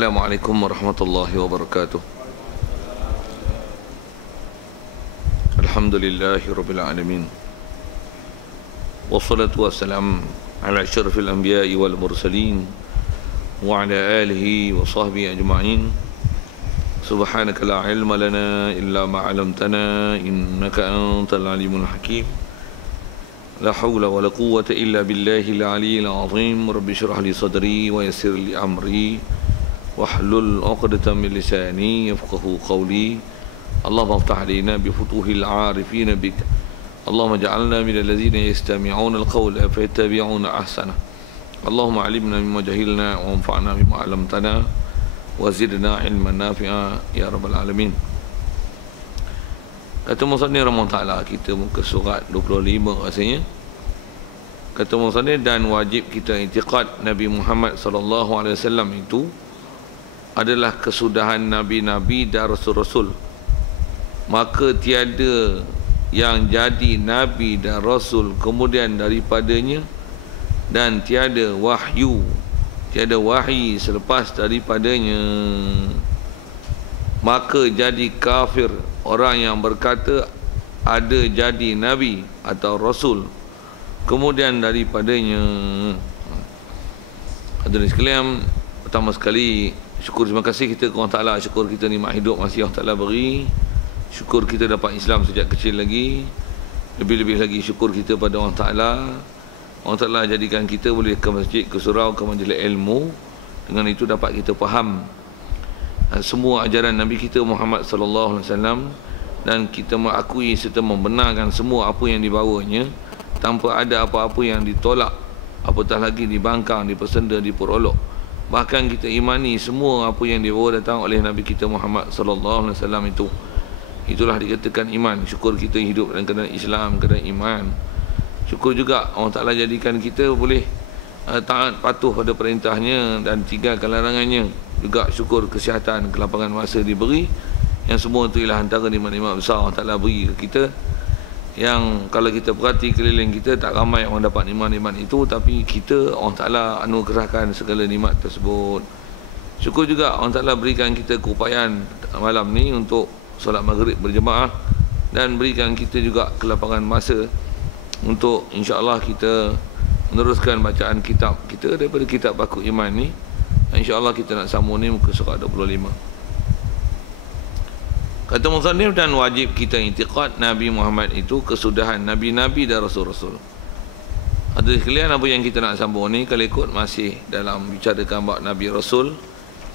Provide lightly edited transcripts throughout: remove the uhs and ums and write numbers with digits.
Assalamualaikum warahmatullahi wabarakatuh. Alhamdulillahi rabbil alamin. Wassalatu wassalam ala asyrafil anbiya'i wal mursalin wa ala alihi wa sahbihi ajma'in. Subhanaka la ilma lana illa ma 'allamtana innaka antal alimul hakim. La hawla wa la quwwata illa billahil aliyyil azim. Rabbi shrah li sadri wa yassir li amri wahlul 'uqdatam min lisani yafqahu qawli. Allahumma iftah 'alaina bi futuhil 'arifin bik. Allahumma ij'alna minal ladzina yastami'una al-qawla fayattabi'una ahsana. Allahumma 'allimna mimma jahilna wa anfa'na bima 'allamtana wa zidna 'ilman nafi'a ya rabbal alamin. Kata musannif rahimahullah taala, kita muka surat 25 rasanya. Kata musannif, dan wajib kita i'tiqad Nabi Muhammad sallallahu alaihi wasallam itu adalah kesudahan nabi-nabi dan rasul-rasul. Maka tiada yang jadi nabi dan rasul kemudian daripadanya, dan tiada wahyu, tiada wahyi selepas daripadanya. Maka jadi kafir orang yang berkata ada jadi nabi atau rasul kemudian daripadanya. Hadirin sekalian, pertama sekali syukur, terima kasih kita kepada Allah Ta'ala. Syukur kita nikmat hidup masih Allah Ta'ala beri. Syukur kita dapat Islam sejak kecil lagi. Lebih-lebih lagi syukur kita pada Allah Ta'ala. Allah Ta'ala jadikan kita boleh ke masjid, ke surau, ke majlis ilmu. Dengan itu dapat kita faham semua ajaran Nabi kita Muhammad sallallahu alaihi wasallam, dan kita mengakui serta membenarkan semua apa yang dibawanya tanpa ada apa-apa yang ditolak, apatah lagi dibangkang, dipersenda, diperolok. Bahkan kita imani semua apa yang dibawa datang oleh Nabi kita Muhammad sallallahu alaihi wasallam itu. Itulah dikatakan iman. Syukur kita hidup dalam keadaan Islam, keadaan iman. Syukur juga Allah Ta'ala jadikan kita boleh taat patuh pada perintahnya dan tinggalkan larangannya. Juga syukur kesihatan, kelapangan masa diberi. Yang semua itu ialah antara nikmat-nikmat besar Allah Ta'ala beri ke kita, yang kalau kita perhati keliling kita tak ramai orang dapat nikmat-nikmat itu, tapi kita Allah Ta'ala anugerahkan segala nikmat tersebut. Syukur juga Allah Ta'ala berikan kita keupayaan malam ni untuk solat maghrib berjemaah, dan berikan kita juga kelapangan masa untuk insya-Allah kita meneruskan bacaan kitab kita daripada kitab Baku Iman ni. InsyaAllah kita nak sambung ni muka surat 25. Kata musannif, dan wajib kita i'tiqad Nabi Muhammad itu kesudahan nabi-nabi dan rasul-rasul. Hadirin sekalian, apa yang kita nak sambung ni kalau ikut masih dalam bicarakan bab Nabi Rasul,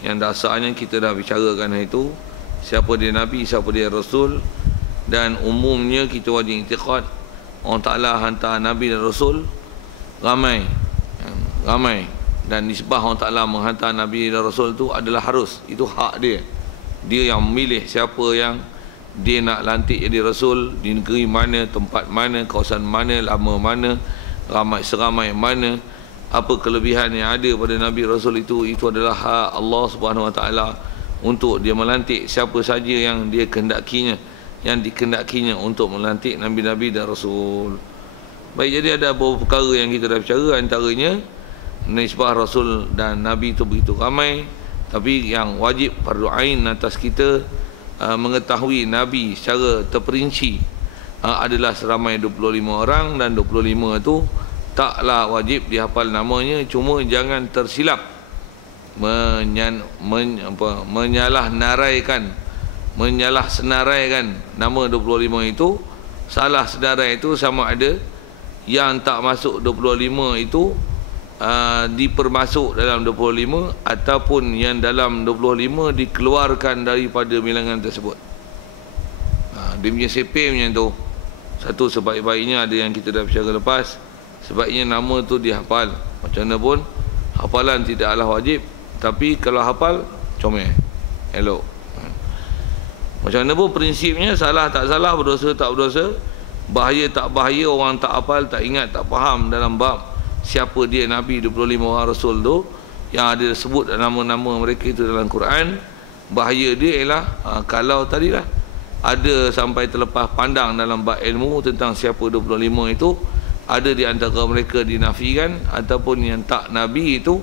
yang dasarnya kita dah bicarakan itu siapa dia Nabi, siapa dia Rasul, dan umumnya kita wajib i'tiqad Allah Ta'ala hantar Nabi dan Rasul ramai, dan nisbah Allah Ta'ala menghantar Nabi dan Rasul itu adalah harus, itu hak dia. Dia yang memilih siapa yang dia nak lantik jadi Rasul, di negeri mana, tempat mana, kawasan mana, lama mana, ramai seramai mana, apa kelebihan yang ada pada Nabi Rasul itu adalah hak Allah Subhanahu Wa Ta'ala untuk dia melantik siapa saja yang dia kehendakinya, yang dikehendakinya untuk melantik Nabi-Nabi dan Rasul. Baik, jadi ada beberapa perkara yang kita dah bicara, antaranya nisbah Rasul dan Nabi itu begitu ramai, tapi yang wajib fardu ain atas kita mengetahui Nabi secara terperinci adalah seramai 25 orang, dan 25 itu taklah wajib dihafal namanya, cuma jangan tersilap menyalah senaraikan nama 25 itu. Salah senarai itu sama ada yang tak masuk 25 itu dipermasuk dalam 25, ataupun yang dalam 25 dikeluarkan daripada bilangan tersebut. Dia punya CP macam tu. Satu, sebaik-baiknya ada yang kita dah bicara lepas, sebaiknya nama tu dihafal. Macam mana pun hafalan tidaklah wajib, tapi kalau hafal comel, elok. Macam mana pun prinsipnya, salah tak salah, berdosa tak berdosa, bahaya tak bahaya, orang tak hafal, tak ingat, tak faham dalam bab siapa dia Nabi 25 orang Rasul tu yang ada sebut nama-nama mereka itu dalam Quran. Bahaya dia ialah kalau tadilah ada sampai terlepas pandang dalam bab ilmu tentang siapa 25 itu, ada di antara mereka dinafikan, ataupun yang tak Nabi itu,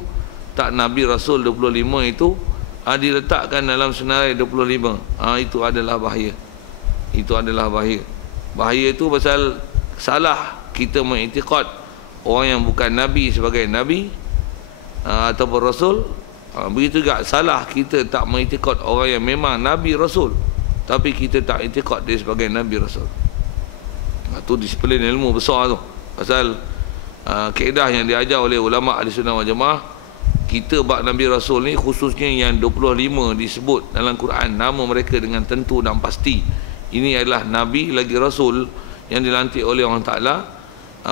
tak Nabi Rasul 25 itu diletakkan dalam senarai 25. Itu adalah bahaya. Itu adalah bahaya. Bahaya itu pasal salah kita mengiktikad orang yang bukan Nabi sebagai Nabi ataupun Rasul. Begitu juga salah kita tak mengiktikad orang yang memang Nabi Rasul tapi kita tak iktikad dia sebagai Nabi Rasul. Itu disiplin ilmu besar tu. Pasal kaedah yang diajar oleh ulama ahli sunnah wal jamaah, kita bab Nabi Rasul ni khususnya yang 25 disebut dalam Quran nama mereka dengan tentu dan pasti. Ini adalah Nabi lagi Rasul yang dilantik oleh Allah Ta'ala.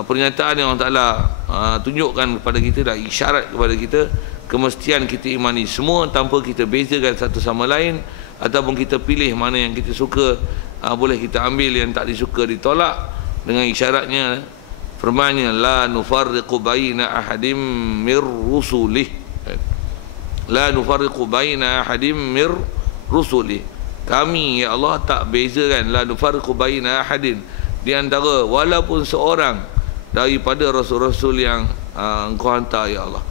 Pernyataan yang Allah Ta'ala tunjukkan kepada kita dan isyarat kepada kita, kemestian kita imani semua tanpa kita bezakan satu sama lain, ataupun kita pilih mana yang kita suka, boleh kita ambil, yang tak disuka ditolak. Dengan isyaratnya firman-Nya la nufarriqu baina ahadim mir rusulih, la nufarriqu baina ahadim mir rusulih, kami ya Allah tak bezakan, la nufarriqu baina ahadin, di antara walaupun seorang daripada rasul-rasul yang engkau hantar ya Allah.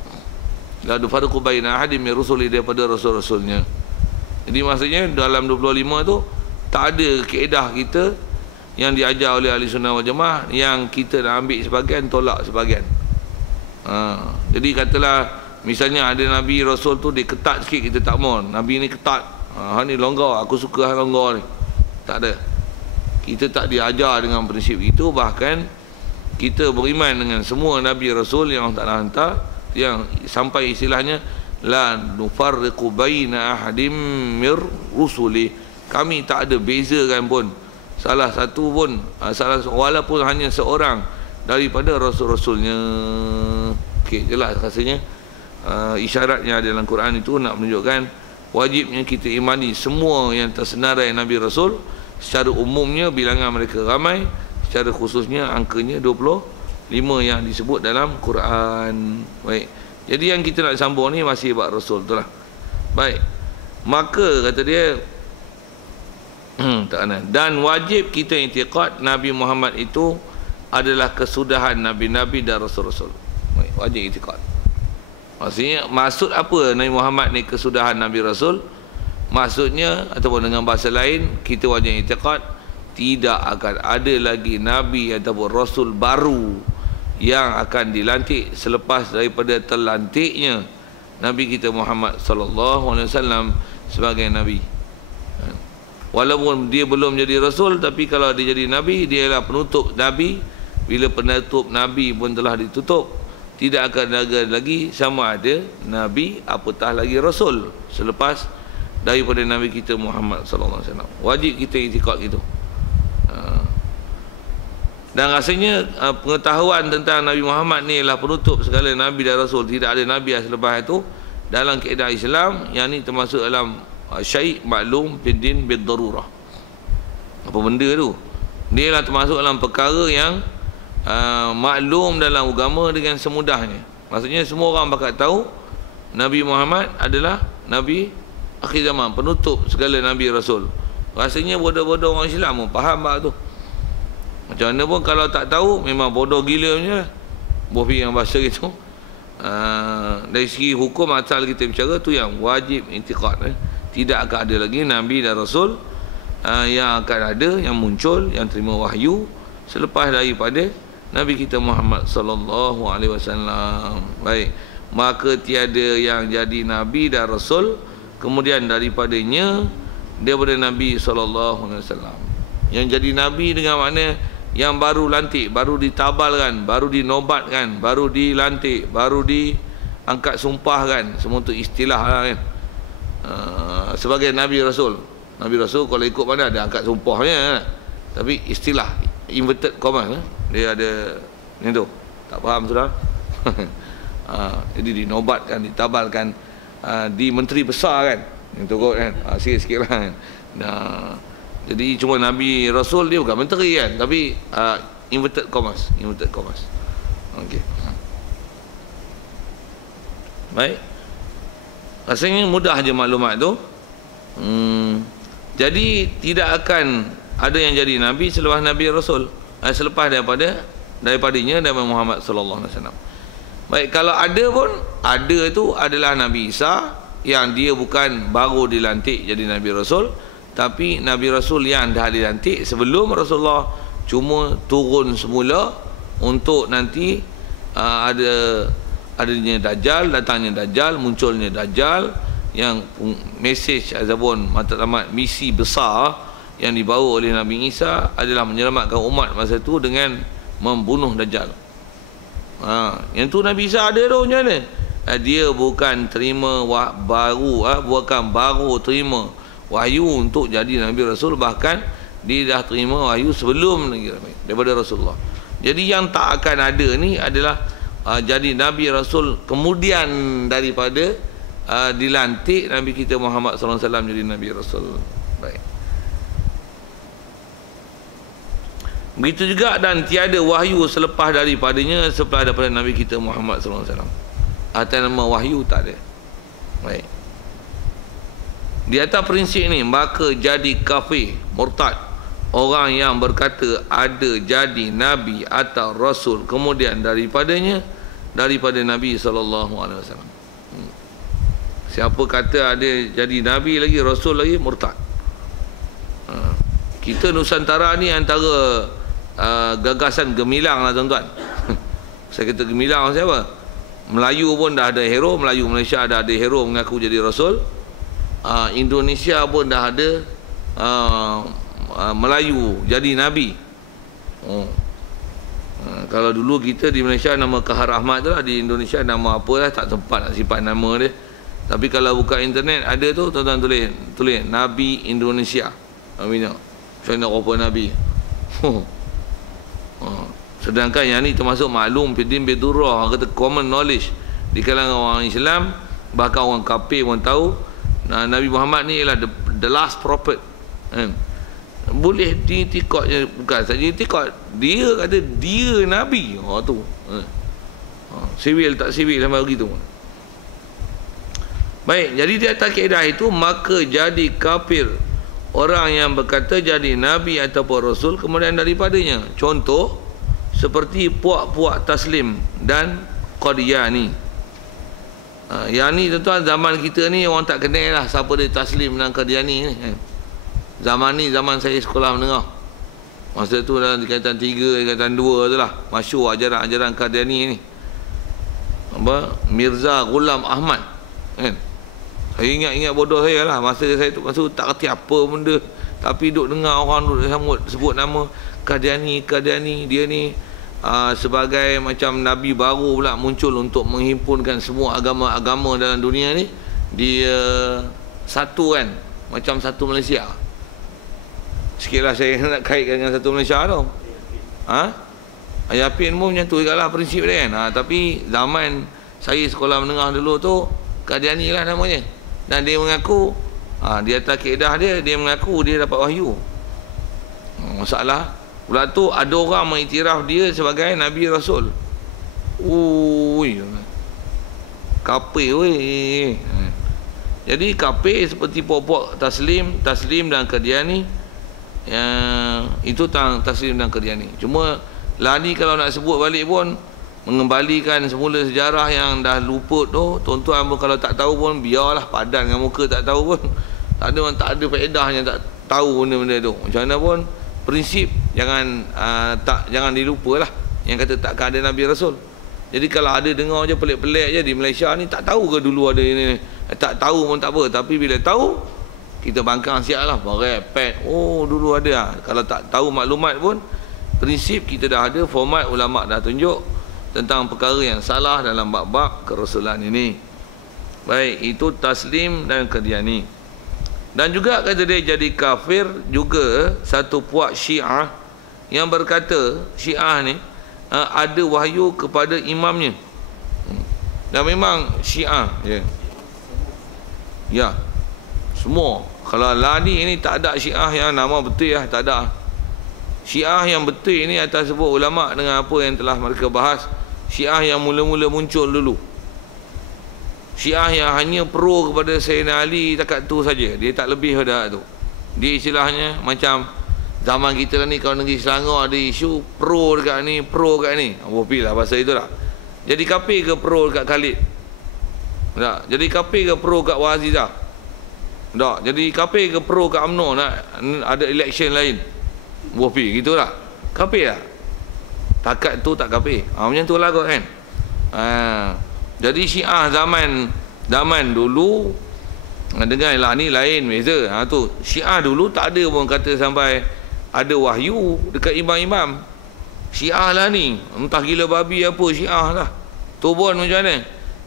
La nufarriqu baina ahadin mir rusulih, daripada rasul-rasulnya. Jadi maksudnya dalam 25 tu tak ada kaedah kita yang diajar oleh ahli sunnah wal jamaah yang kita nak ambil sebahagian, tolak sebahagian. Jadi katalah misalnya ada Nabi Rasul tu dia ketat sikit, kita tak mau. Nabi ni ketat, ni longgar, aku suka longgar ni. Tak ada. Kita tak diajar dengan prinsip itu. Bahkan kita beriman dengan semua Nabi Rasul yang Allah Ta'ala hantar, yang sampai istilahnya la nufarriqu baina ahadim mir rusuli, kami tak ada bezakan pun salah satu pun, walaupun hanya seorang daripada rasul-rasulnya. Okey, jelas rasanya isyaratnya dalam Quran itu nak menunjukkan wajibnya kita imani semua yang tersenarai Nabi Rasul. Secara umumnya bilangan mereka ramai, secara khususnya angkanya 25 yang disebut dalam Quran. Baik, jadi yang kita nak sambung ni masih bab Rasul tu lah. Baik, maka kata dia dan wajib kita i'tiqad Nabi Muhammad itu adalah kesudahan Nabi-Nabi dan Rasul-Rasul. Wajib i'tiqad. Maksudnya, maksud apa Nabi Muhammad ni kesudahan Nabi Rasul? Maksudnya, ataupun dengan bahasa lain, kita wajib i'tiqad tidak akan ada lagi Nabi ataupun Rasul baru yang akan dilantik selepas daripada terlantiknya Nabi kita Muhammad sallallahu alaihi wasallam sebagai Nabi. Walaupun dia belum jadi Rasul, tapi kalau dia jadi Nabi, dia adalah penutup Nabi. Bila penutup Nabi pun telah ditutup, tidak akan ada lagi sama ada Nabi apatah lagi Rasul selepas daripada Nabi kita Muhammad sallallahu alaihi wasallam. Wajib kita i'tiqad gitu. Dan rasanya pengetahuan tentang Nabi Muhammad ni adalah penutup segala Nabi dan Rasul. Tidak ada Nabi yang selepas itu dalam kaedah Islam. Yang ni termasuk dalam syai' maklum fiddin bid-darurah. Apa benda tu? Dia lah termasuk dalam perkara yang maklum dalam agama dengan semudahnya. Maksudnya semua orang bakal tahu Nabi Muhammad adalah Nabi akhir zaman, penutup segala Nabi Rasul. Rasanya bodoh-bodoh orang Islam pun faham bab tu. Macam mana pun kalau tak tahu, memang bodoh gila punya bofi yang bahasa gitu. Dari segi hukum asal kita bicara tu yang wajib i'tiqad. Tidak akan ada lagi Nabi dan Rasul yang akan ada, yang muncul, yang terima wahyu selepas daripada Nabi kita Muhammad sallallahu alaihi wasallam. Baik, maka tiada yang jadi Nabi dan Rasul kemudian daripadanya daripada Nabi sallallahu alaihi wasallam. Yang jadi Nabi dengan makna yang baru lantik, baru ditabalkan, baru dinobatkan, baru dilantik, baru diangkat sumpahkan. Semua tu istilah lah kan. Sebagai Nabi Rasul. Nabi Rasul kalau ikut mana ada angkat sumpahnya, tapi istilah inverted commas dia ada ni tu. Tak faham sudah? Jadi dinobatkan, ditabalkan di menteri besar kan. Yang tu kot kan. Sikit-sikit lah kan. Jadi cuma Nabi Rasul dia bukan menteri kan, tapi inverted commas, inverted commas. Okey. Baik. Rasanya mudah je maklumat tu. Jadi tidak akan ada yang jadi Nabi selepas Nabi Rasul, selepas daripadanya Nabi Muhammad sallallahu alaihi wasallam. Baik, kalau ada pun, ada tu adalah Nabi Isa, yang dia bukan baru dilantik jadi Nabi Rasul, tapi Nabi Rasul yang dah dilantik sebelum Rasulullah, cuma turun semula untuk nanti adanya Dajjal, datangnya Dajjal, munculnya Dajjal, yang mesej ataupun matlamat misi besar yang dibawa oleh Nabi Isa adalah menyelamatkan umat masa itu dengan membunuh Dajjal. Yang tu Nabi Isa ada tu macam mana? Dia bukan terima bukan baru terima wahyu untuk jadi Nabi Rasul, bahkan dia dah terima wahyu sebelum lagi daripada Rasulullah. Jadi yang tak akan ada ni adalah jadi Nabi Rasul kemudian daripada dilantik Nabi kita Muhammad SAW jadi Nabi Rasul. Baik. Begitu juga, dan tiada wahyu selepas daripadanya selepas daripada Nabi kita Muhammad SAW. Atas nama wahyu tak ada. Baik. Di atas prinsip ni, maka jadi kafir, murtad orang yang berkata ada jadi Nabi atau Rasul kemudian daripadanya, daripada Nabi SAW. Siapa kata ada jadi Nabi lagi, Rasul lagi, murtad. Kita Nusantara ni antara gagasan gemilang lah tuan-tuan. Saya kata gemilang siapa? Melayu pun dah ada hero, Melayu Malaysia dah ada hero mengaku jadi Rasul. Indonesia pun dah ada Melayu jadi Nabi. Kalau dulu kita di Malaysia nama Kahar Ahmad tu lah, di Indonesia nama apa lah, tak sempat nak simpan nama dia. Tapi kalau buka internet ada tu, tuan-tuan tulis Nabi Indonesia. Macam mana rupa Nabi. Sedangkan yang ni termasuk maklum fiddin bidurrah, kata common knowledge di kalangan orang Islam, bahkan orang kafir pun tahu Nabi Muhammad ni ialah the last prophet. Boleh ditikatnya, bukan saja ditikad, dia kata dia Nabi. Tu sivil tak sivil sampai begitu. Baik, jadi di atas kaedah itu, maka jadi kafir orang yang berkata jadi Nabi ataupun Rasul kemudian daripadanya. Contoh seperti puak-puak Taslim dan Qadiani. Yang ni tuan-tuan, zaman kita ni orang tak kenal lah siapa dia Taslim dan Qadiani ni. Zaman ni zaman saya sekolah menengah. Masa tu dalam tingkatan 3, tingkatan 2 tu lah masyhur ajaran-ajaran Qadiani ni. Mirza Ghulam Ahmad kan. Saya ingat bodoh saya lah, masa saya tu masa tak kerti apa benda, tapi duk dengar orang duk sebut nama Qadiani, dia ni sebagai macam Nabi baru pula muncul untuk menghimpunkan semua agama-agama dalam dunia ni. Dia satu kan, macam satu Malaysia. Sikitlah saya nak kaitkan dengan satu Malaysia tu. Yapin pun macam tu juga lah prinsip dia kan. Tapi zaman saya sekolah menengah dulu tu, Qadiani lah namanya. Dan dia mengaku di atas kaedah dia mengaku dia dapat wahyu. Masalah pula tu ada orang mengiktiraf dia sebagai Nabi Rasul. Kafir weh. Jadi kafir seperti puak-puak Taslim dan Qadiani. Itu tentang Taslim dan Qadiani. Cuma lah ni kalau nak sebut balik pun mengembalikan semula sejarah yang dah luput tu, tuan-tuan pun kalau tak tahu pun biarlah, padan dengan muka tak tahu pun tak ada faedahnya tak tahu benda-benda tu. Macam mana pun prinsip jangan dilupalah yang kata takkan ada Nabi Rasul. Jadi kalau ada dengar je pelik-pelik je di Malaysia ni, tak tahu ke dulu ada ini, tak tahu pun tak apa, tapi bila tahu kita bangkang siap lah, merepet, dulu ada. Kalau tak tahu maklumat pun, prinsip kita dah ada, format ulama' dah tunjuk tentang perkara yang salah dalam bab-bab kerasulan ini. Baik, itu Taslim dan Qadiani. Dan juga kata dia jadi kafir juga satu puak Syiah yang berkata Syiah ni ada wahyu kepada imamnya. Dan memang Syiah ya semua. Kalau Lani ini tak ada Syiah yang nama betul ya, tak ada. Syiah yang betul ini atas sebut ulama' dengan apa yang telah mereka bahas. Syiah yang mula-mula muncul dulu, Syiah yang hanya pro kepada Sayyidina Ali takat tu saja, dia tak lebih pada tu. Dia istilahnya macam zaman kita ni, kalau negeri Selangor ada isu pro dekat ni, pro dekat ni, lah bahasa itu lah. Jadi kafir ke pro dekat Khalid? Tak. Jadi kafir ke pro kat Wahazizah? Tak. Jadi kafir ke pro kat UMNO nak ada election lain? Wofi gitu tak? Kafir tak? Takat tu tak kafir. Macam tu lah kot kan. Jadi Syiah zaman dulu dengarlah ni lain beza. Tu Syiah dulu tak ada pun kata sampai ada wahyu dekat imam-imam. Syiah lah ni, entah gila babi apa Syiah lah. Turun macam mana?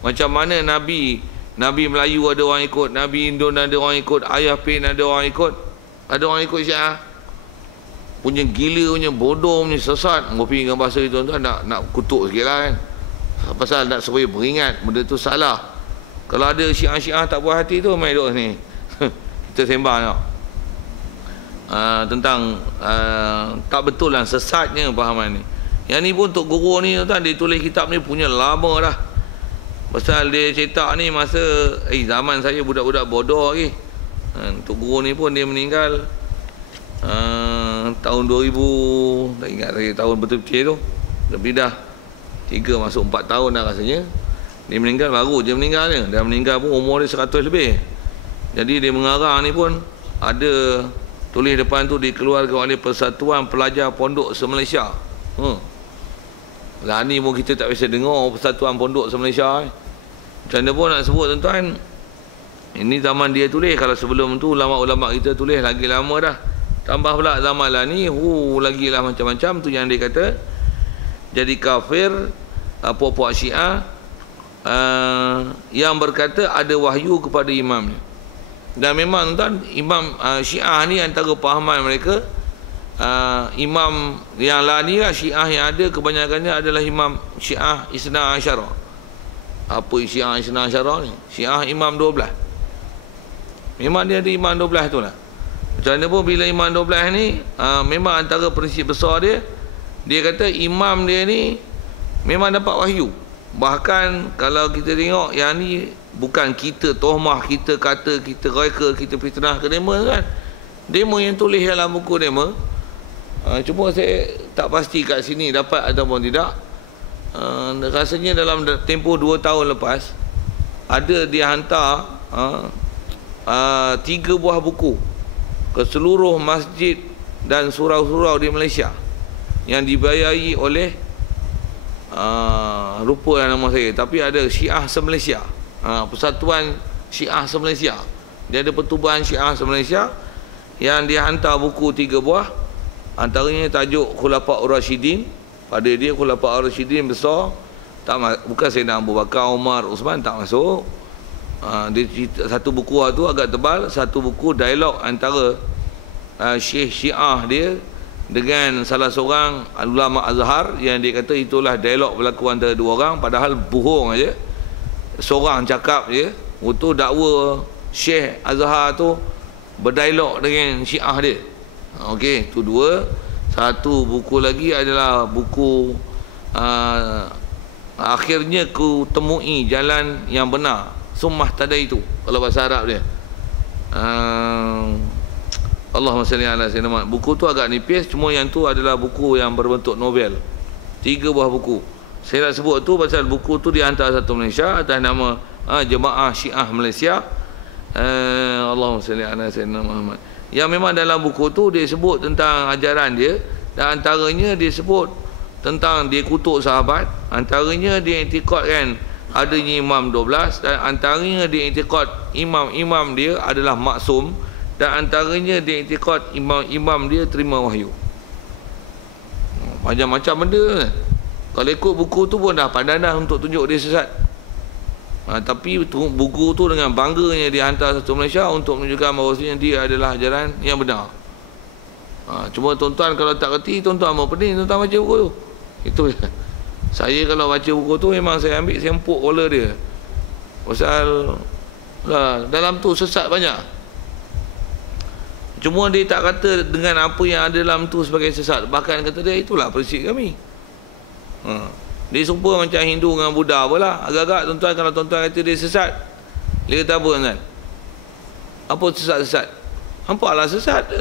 Macam mana Nabi Melayu ada orang ikut, Nabi Indon ada orang ikut, Ayah Pin ada orang ikut. Ada orang ikut Syiah. Punya gila, punya bodoh, punya sesat. Ngopi dengan bahasa itu tuan nak kutuk sikit lah kan. Pasal nak supaya beringat benda tu salah. Kalau ada Syiah tak puas hati tu main duduk sini. Kita sembang tau. Tentang tak betul lah, sesatnya pahaman ni. Yang ni pun Tok Guru ni tuan, dia tulis kitab ni punya lama dah. Pasal dia cetak ni masa zaman saya budak-budak bodoh lagi. Tok Guru ni pun dia meninggal tahun 2000, tak ingat saya tahun betul-betul tu. Lebih dah 3 masuk 4 tahun dah rasanya. Dia meninggal, baru je meninggal dia. Dah meninggal pun umur dia 100 lebih. Jadi dia mengarang ni pun ada tulis depan tu dikeluarkan oleh Persatuan Pelajar Pondok se-Malaysia. Lah ni pun kita tak biasa dengar Persatuan Pondok se-Malaysia. Macam mana pun nak sebut tuan-tuan, ini zaman dia tulis. Kalau sebelum tu ulama-ulama kita tulis lagi lama dah. Tambah pula zaman lah ni, lagi lah macam-macam tu yang dia kata. Jadi kafir puak-puak Syiah yang berkata ada wahyu kepada imamnya. Dan memang tuan, imam Syiah ni antara pahaman mereka, imam yang lah ni lah Syiah yang ada kebanyakannya adalah imam Syiah Isna Asyarah. Apa Syiah Isna Asyarah ni? Syiah imam 12. Memang dia ada imam 12 tu lah. Macam mana pun bila imam 12 ni memang antara prinsip besar dia, dia kata imam dia ni memang dapat wahyu. Bahkan kalau kita tengok yang ni bukan kita tohmah, kita kata, kita reka, kita fitnah ke dema kan. Dema yang tulis dalam buku dema, cuma saya tak pasti kat sini dapat ataupun tidak. Rasanya dalam tempoh 2 tahun lepas ada dia hantar 3 buah buku ke seluruh masjid dan surau-surau di Malaysia yang dibayari oleh lupa nama saya, tapi ada Syiah se-Malaysia, Persatuan Syiah se-Malaysia. Dia ada pertubuhan Syiah se-Malaysia yang dia hantar buku 3 buah. Antaranya tajuk Khulafa' Ar-Rasyidin. Pada dia Khulafa' Ar-Rasyidin besar, bukan Sayyidina Abu Bakar, Umar, Uthman, tak masuk. Dia cerita, satu buku tu agak tebal, satu buku dialog antara Syekh Syiah dia dengan salah seorang ulama Azhar yang dia kata itulah dialog berlaku antara 2 orang, padahal bohong aja. Seorang cakap je, untuk dakwa Syekh Azhar tu berdialog dengan Syiah dia. Okey, tu 2. Satu buku lagi adalah buku akhirnya ku temui jalan yang benar, Summah Tadaitu, kalau bahasa Arab dia. Allahumma salli ala sayyidina Muhammad. Buku tu agak nipis, cuma yang tu adalah buku yang berbentuk novel. 3 buah buku. Saya nak sebut tu pasal buku tu dihantar satu Malaysia atas nama Jemaah Syiah Malaysia. Allahumma salli ala sayyidina Muhammad. Yang memang dalam buku tu dia sebut tentang ajaran dia, dan antaranya dia sebut tentang dia kutuk sahabat, antaranya dia iktikadkan adanya imam 12, dan antaranya dia iktikad imam-imam dia adalah maksum, dan antaranya dia iktikad imam-imam dia terima wahyu. Macam-macam benda. Kalau ikut buku tu pun dah pandai dah untuk tunjuk dia sesat. Tapi buku tu dengan bangganya dia hantar satu Malaysia untuk menunjukkan bahawasanya dia adalah ajaran yang benar. Cuma tuan-tuan kalau tak kerti, tuan-tuan mau pening tuan-tuan baca buku tu. Itu saya kalau baca buku tu memang saya ambil, saya empuk kepala dia. Pasal dalam tu sesat banyak. Cuma dia tak kata dengan apa yang ada dalam tu sebagai sesat. Bahkan kata dia itulah prinsip kami. Dia serupa macam Hindu dengan Buddha pula. Agak-agak tuan-tuan, kalau tuan-tuan kata dia sesat, dia kata apa tuan? Apa sesat-sesat? Nampaklah sesat.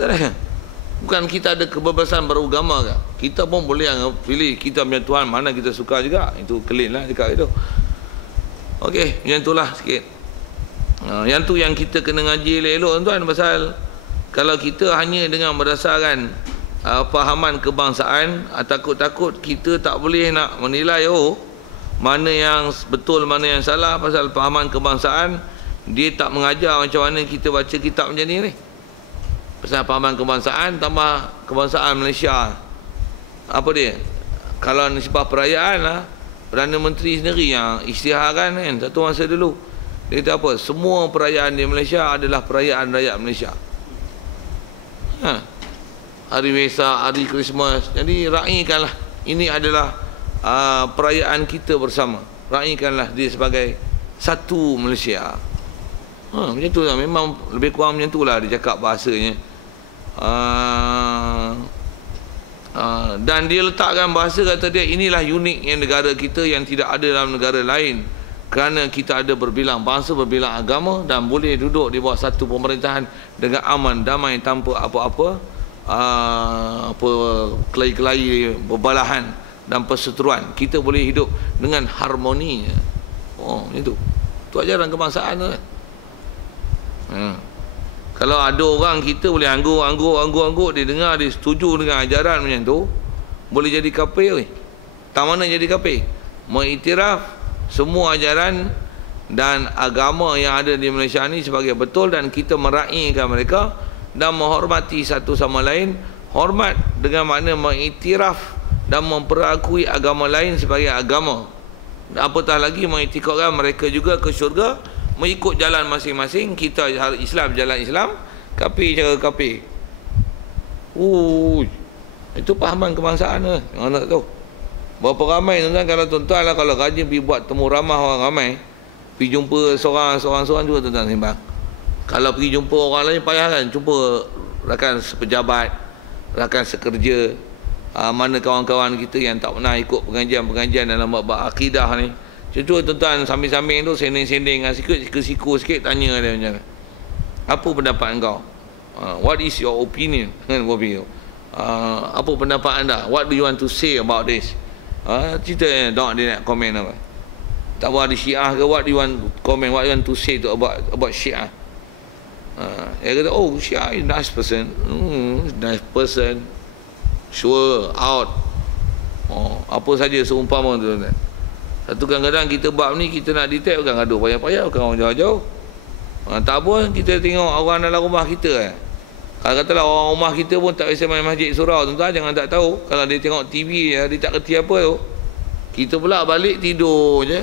Bukan kita ada kebebasan beragama ke? Kita pun boleh pilih kita punya Tuhan mana kita suka juga. Itu kelin lah dekat itu. Okey, macam itulah sikit. Yang tu yang kita kena ngaji elok-elok tuan, pasal kalau kita hanya dengan berdasarkan fahaman kebangsaan, takut-takut kita tak boleh nak menilai mana yang betul, mana yang salah, pasal fahaman kebangsaan dia tak mengajar macam mana kita baca kitab macam ni. Pasal fahaman kebangsaan tambah kebangsaan Malaysia. Apa dia? Kalau nisbah perayaan lah, Perdana Menteri sendiri yang isytiharkan kan satu masa dulu. Dia kata apa? Semua perayaan di Malaysia adalah perayaan rakyat Malaysia. Hari Wesak, hari Christmas. Jadi raikanlah. Ini adalah perayaan kita bersama. Raikanlah dia sebagai satu Malaysia. Macam tu lah. Memang lebih kurang macam tu lah dia cakap bahasanya. Dan dia letakkan bahasa, kata dia inilah uniknya negara kita yang tidak ada dalam negara lain, kerana kita ada berbilang bangsa, berbilang agama, dan boleh duduk di bawah satu pemerintahan dengan aman, damai, tanpa apa-apa kelahi-kelahi, berbalahan dan perseteruan. Kita boleh hidup dengan harmoni. Itu ajaran kebangsaan tu. Kalau ada orang kita boleh anggur, dia dengar, dia setuju dengan ajaran macam tu, boleh jadi kafir. Tak mana jadi kafir? Mengiktiraf semua ajaran dan agama yang ada di Malaysia ni sebagai betul, dan kita meraihkan mereka dan menghormati satu sama lain. Hormat dengan makna mengiktiraf dan memperakui agama lain sebagai agama. Apatah lagi mengiktikadkan mereka juga ke syurga mengikut jalan masing-masing. Kita Islam jalan Islam, kafir cara kafir. Itu pahaman kebangsaan lah. Yang nak tahu berapa ramai tuan-tuan, kalau tuan-tuan lah, kalau rajin pergi buat temu ramah orang ramai, pergi jumpa seorang juga tuan-tuan sembang. Kalau pergi jumpa orang lain payah kan, jumpa rakan sepejabat, rakan sekerja, mana kawan-kawan kita yang tak pernah ikut pengajian dalam bab akidah ni. Cuba tuan-tuan sambil-sambil tu sending-sending siku sikit, tanya dia macam, apa pendapat engkau? What is your opinion? Apa pendapat anda? What do you want to say about this? Cerita tak dia nak komen apa. Tak apa ada Syiah ke, what do you want to comment, what do you want to say to about Syiah? Dia kata, Syiah is nice person. Nice person. Sure, out. Apa saja seumpama tu. Satu kadang-kadang kita bab ni, kita nak detect bukan gaduh payah-payah, bukan orang jauh-jauh. Tak apa, kita tengok orang dalam rumah kita. Kalau katalah orang rumah kita pun tak biasa main masjid surau, tuan-tuan jangan tak tahu. Kalau dia tengok TV, dia tak kerti apa tu, kita pula balik tidur je,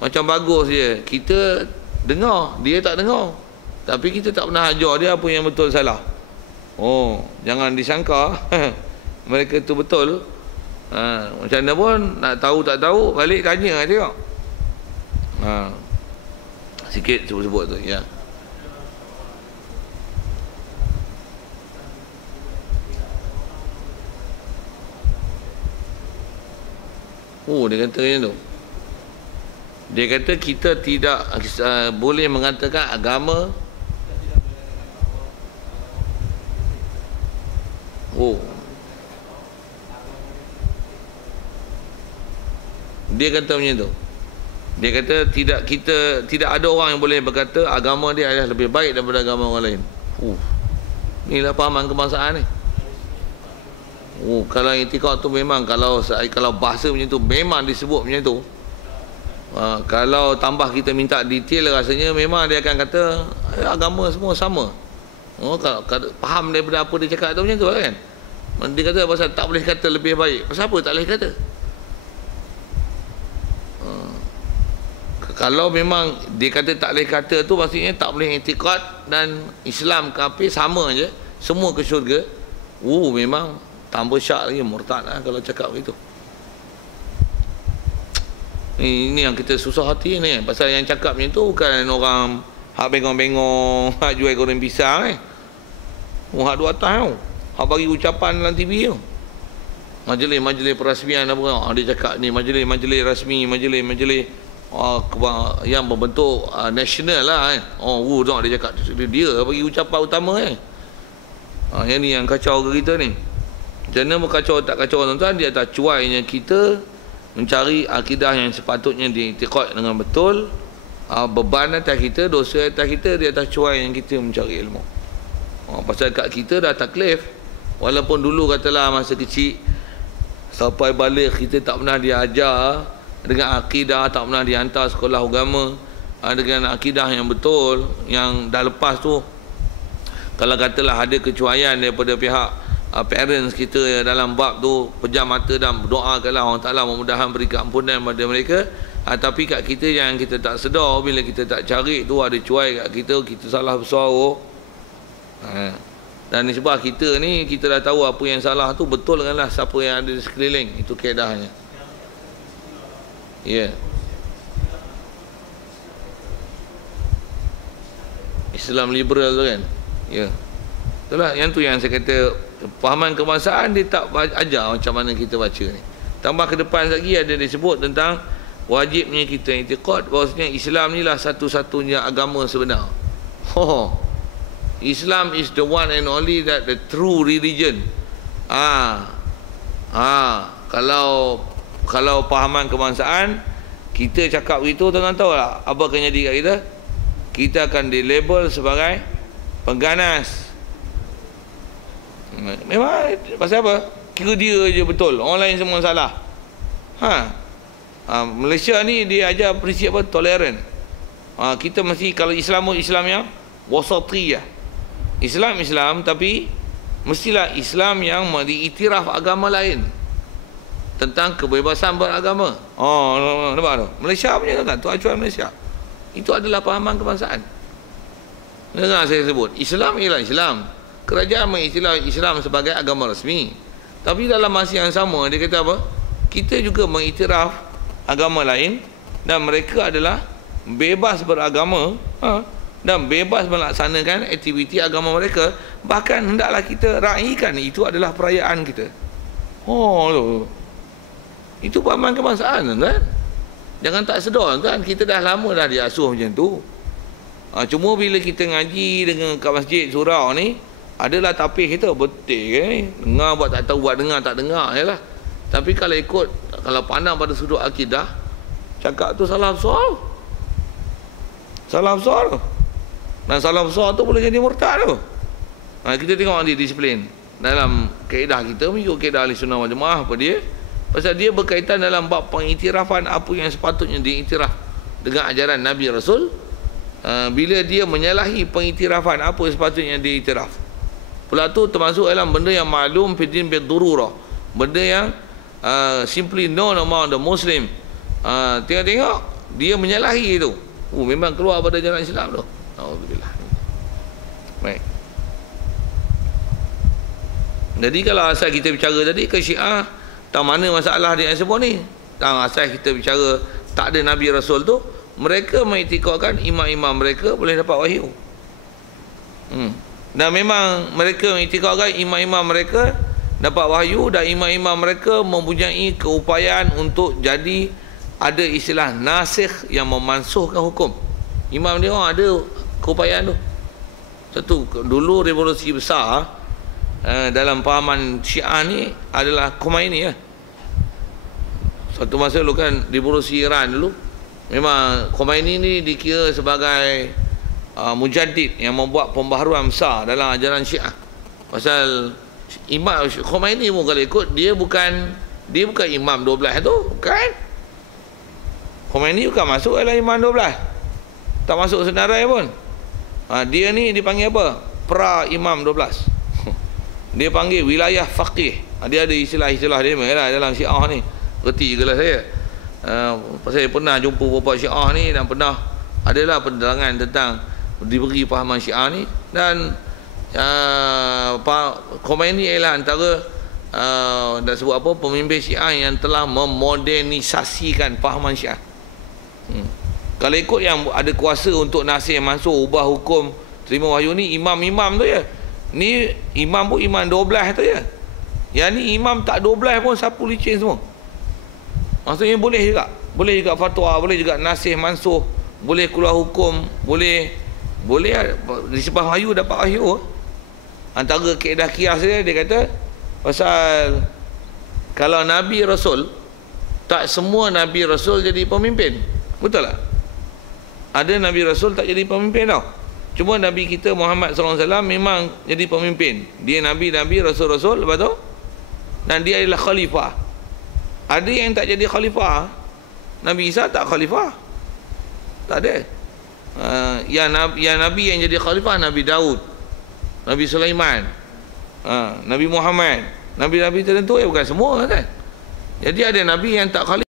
macam bagus je. Kita dengar, dia tak dengar, tapi kita tak pernah ajar dia apa yang betul salah. Jangan disangka mereka tu betul. Macam mana pun nak tahu tak tahu, balik tanya tengok. Sikit sebut-sebut tu ya. Dia kata macam tu. Dia kata kita tidak boleh mengatakan agama. Dia kata macam tu. Dia kata tidak ada orang yang boleh berkata agama dia adalah lebih baik daripada agama orang lain. Inilah pahaman kebangsaan ni. Kalau itikad tu memang, kalau bahasa macam tu memang disebut macam tu. Kalau tambah kita minta detail, rasanya memang dia akan kata agama semua sama. Kalau faham daripada apa dia cakap tu macam tu kan. Dia kata pasal tak boleh kata lebih baik. Pasal apa tak boleh kata? Kalau memang dia kata tak boleh kata tu, maksudnya tak boleh itikad dan Islam kafir sama je, semua ke syurga. Memang tambah syak lagi, murtad lah kalau cakap begitu. Ini yang kita susah hati ni. Pasal yang cakap macam tu bukan orang hak bengong-bengong, hak jual goreng pisang hak dua atas tu, hak bagi ucapan dalam TV tu. Majlis-majlis perasmian apa, dia cakap ni majlis-majlis rasmi, majlis-majlis yang membentuk nasional lah dia cakap dia bagi ucapan utama yang ni yang kacau ke kita ni. Macam mana berkacau tak kacau tuan-tuan, dia tak cuainya kita mencari akidah yang sepatutnya diiktikad dengan betul. Beban atas kita, dosa atas kita, di atas cuai yang kita mencari ilmu. Pasal kat kita dah taklif. Walaupun dulu katalah masa kecil sampai balik kita tak pernah diajar dengan akidah, tak pernah dihantar sekolah agama dengan akidah yang betul. Yang dah lepas tu, kalau katalah ada kecuaian daripada pihak parents kita dalam bab tu, pejam mata dan berdoakanlah Allah Ta'ala mudah-mudahan beri keampunan kepada mereka. Tapi kat kita yang kita tak sedar, bila kita tak cari tu ada cuai kat kita, kita salah besar. Dan sebab kita ni, kita dah tahu apa yang salah tu, betul denganlah siapa yang ada di sekeliling. Itu kaedahnya. Ya. Islam liberal tu kan. Ya. Itulah yang tu yang saya kata, fahaman kebangsaan dia tak ajar macam mana kita baca ni. Tambah ke depan lagi ada disebut tentang wajibnya kita i'tiqad bahawasanya Islam ni lah satu-satunya agama sebenar. Islam is the one and only, that the true religion. Kalau pahaman kebangsaan kita cakap begitu, tuan-tuan tahu tak apa akan jadi kat kita? Kita akan dilabel sebagai pengganas. Memang pasal apa? Kira dia je betul, orang lain semua salah. Malaysia ni dia ajar prinsip apa? Tolerant. Kita mesti, kalau Islam yang wasatiyah. Islam tapi mestilah Islam yang diiktiraf agama lain tentang kebebasan beragama. Nampak tu? Malaysia punya kan, tu acuan Malaysia. Itu adalah pahaman kebangsaan. Dengar saya sebut, Islam ialah Islam. Kerajaan mengistilah Islam sebagai agama rasmi. Tapi dalam masa yang sama dia kata apa? Kita juga mengiktiraf agama lain dan mereka adalah bebas beragama. Dan bebas melaksanakan aktiviti agama mereka. Bahkan hendaklah kita raikan itu adalah perayaan kita. Itu pahaman kebangsaan kan? Jangan tak sedar kan, kita dah lama dah diasuh macam tu. Cuma bila kita ngaji dengan kat masjid surau ni, adalah tapih kita betul ke ni? Dengar buat tak tahu, buat dengar tak dengar je lah. Tapi kalau ikut, kalau pandang pada sudut akidah, cakap tu salah besar. Salah besar tu. Dan salah besar tu boleh jadi murtad tu. Kita tengok dia disiplin dalam kaedah kita, mengikut kaedah Ahli Sunnah wal Jamaah. Apa dia? Pasal dia berkaitan dalam bab pengiktirafan apa yang sepatutnya diiktiraf dengan ajaran Nabi Rasul. Bila dia menyalahi pengiktirafan apa yang sepatutnya diiktiraf, pula tu termasuk dalam benda yang maklum fidin bidururah, benda yang simply known among the Muslim. Tengok-tengok dia menyalahi itu, memang keluar pada jalan Islam tu. Alhamdulillah. Baik. Jadi kalau asal kita bicara tadi ke Syiah, tak mana masalah dia yang sebut ni. Asal kita bicara tak ada Nabi Rasul tu, mereka mengiktikadkan imam-imam mereka boleh dapat wahyu. Dan memang mereka mengiktikadkan imam-imam mereka dapat wahyu, dan imam-imam mereka mempunyai keupayaan untuk jadi, ada istilah nasikh yang memansuhkan hukum. Imam dia orang ada keupayaan tu. Satu, dulu revolusi besar dalam pahaman Syiah ni adalah Khomeini ya. Satu masa dulu kan revolusi Iran dulu, memang Khomeini ni dikira sebagai mujaddid yang membuat pembaharuan besar dalam ajaran Syiah. Pasal Imam Khomeini pun kalau ikut, dia bukan imam 12 tu, bukan. Khomeini bukan masuk dalam imam 12, tak masuk senarai pun. Dia ni dipanggil apa? Pra imam 12. Dia panggil wilayah faqih. Dia ada istilah-istilah dia lah dalam Syiah ni. Reti ke lah saya. Pasal saya pernah jumpa beberapa Syiah ni, dan pernah adalah penerangan tentang diberi pahaman Syiah ni. Dan Khomeini ialah antara dah sebut apa, pemimpin Syiah yang telah memodernisasikan pahaman Syiah. Kalau ikut yang ada kuasa untuk nasih masuk, ubah hukum, terima wahyu ni, imam-imam tu ya. Ni imam pun imam 12 tu ya. Yang ni imam tak 12 pun sapu licin semua. Maksudnya boleh juga fatwa, boleh juga nasih mansuh, boleh keluar hukum, boleh disebab wahyu, dapat wahyu. Antara kaedah kias dia kata pasal kalau Nabi Rasul tak semua Nabi Rasul jadi pemimpin. Betul tak? Ada Nabi Rasul tak jadi pemimpin tau. Cuma Nabi kita Muhammad SAW memang jadi pemimpin. Dia Nabi-Nabi, Rasul-Rasul, lepas tu, dan dia adalah khalifah. Ada yang tak jadi khalifah. Nabi Isa tak khalifah. Tak ada. Yang Nabi yang jadi khalifah, Nabi Daud, Nabi Sulaiman, Nabi Muhammad. Nabi-Nabi tertentu bukan semua kan. Jadi ada Nabi yang tak khalifah.